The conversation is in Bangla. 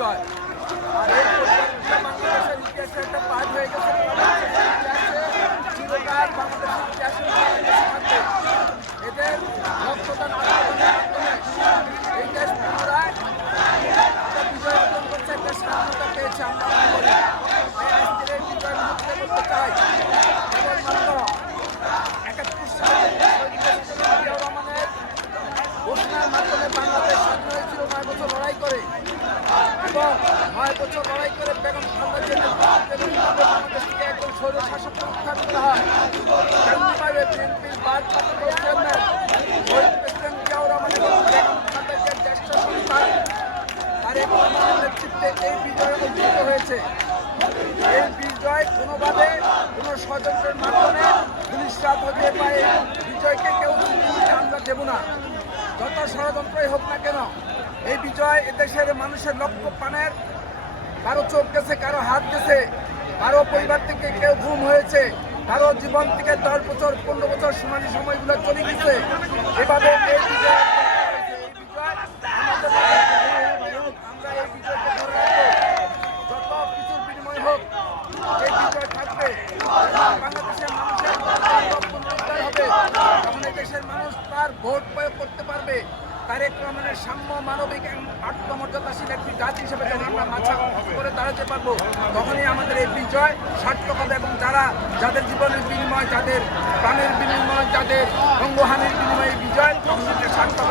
বিজয় আর এই বাংলাদেশের ইতিহাসে একটা পাঠ হয়ে গেছে চিরকাল বাংলাদেশের করতে চাই একাত্তর সালে মাধ্যমে স্বাধীন হয়েছিল নয় বছর লড়াই করে এবং নয় বছর করে বেগম খালেদা জিয়ার নেতৃত্বে কীভাবে বাংলাদেশ থেকে একজন করা হয়। তেমনিভাবে বিএনপির ভারপ্রাপ্ত চেয়ারম্যান শহীদ প্রেসিডেন্ট জিয়াউর রহমান এবং বেগম খালেদা জিয়ার জ্যেষ্ঠ রহমানের নেতৃত্বে এই বিজয় অর্জিত হয়েছে। এই বিজয় কোনোভাবে কোনো ষড়যন্ত্রের মাধ্যমে পুলিশরা হতে পারে বিজয়কে কেউ আমরা দেব না। যত ষড়যন্ত্রই হোক না কেন, এই বিজয় এদেশের মানুষের লক্ষ্য পানের কারও চোখ গেছে, কারও হাত গেছে, কারও পরিবার থেকে কেউ ঘুম হয়েছে, কারও জীবন থেকে দশ বছর, পনেরো বছর সোনালি সময়গুলো চলে গেছে। এভাবে এই বিজয় বাংলাদেশের মানুষ তার ভোট প্রয়োগ করতে পারবে। তারেক রহমানের সাম্য মানবিক এবং আত্মমর্যাদাশীল একটি জাতি হিসেবে যখন আমরা মাছা করে দাঁড়াতে পারব তখনই আমাদের এই বিজয় সার্থক হবে এবং যারা যাদের জীবনের বিনিময় যাদের প্রাণের বিনিময় যাদের অঙ্গহানির বিনিময়ে বিজয় তখন সার্থক